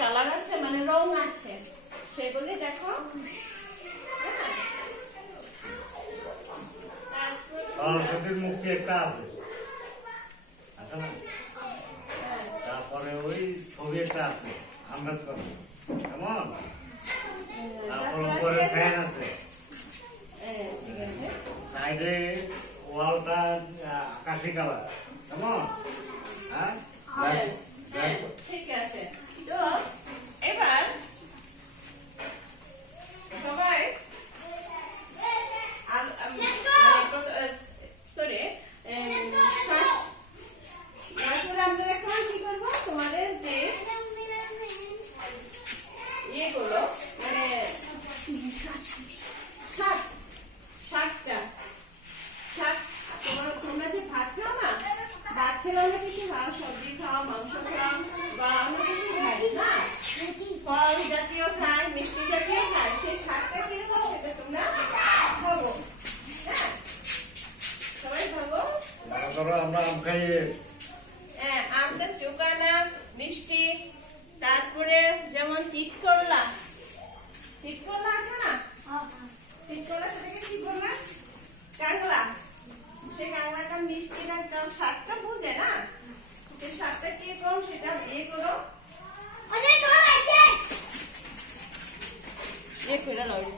Colour আছে, মানে রং আছে, সেগুলি দেখো। সরস্বতীর মূর্তি একটা আছে, আছে না? তারপরে ওই ছবি একটা আছে আম্বেদকর, কেমন? তারপর উপরে ফ্যান আছে, সাইডে ওয়ালটা আকাশি কালার, কেমন? হ্যাঁ, ঠিক আছে। তো এবার সবাই সরি, তারপরে আমরা এখন কি করবো, তোমাদের যে ইয়েগুলো মানে শাকটা তোমরা যে ভাত খাও না, ভাত খেলে আমরা কিছু খাও, সবজি খাও, মাংস খাও, বা আমরা কিছু খাই না, ফল জাতীয় খাই, মিষ্টি জাতীয় খাই, সেই শাকটা কিরকম সেটা তোমরা খাবো। হ্যাঁ, সবাই খাবো। আমরা আম খাই, হ্যাঁ, আমটা চোকানা মিষ্টি। তারপরে যেমন তিত করলা আছে না, তিত করলা, সেটাকে কি বললা, কাঁকড়া। সেই কাঁকড়াটা মিষ্টি না, শাকটা বুঝে না, সেই শাকটা কিরকম সেটা ইয়ে করো।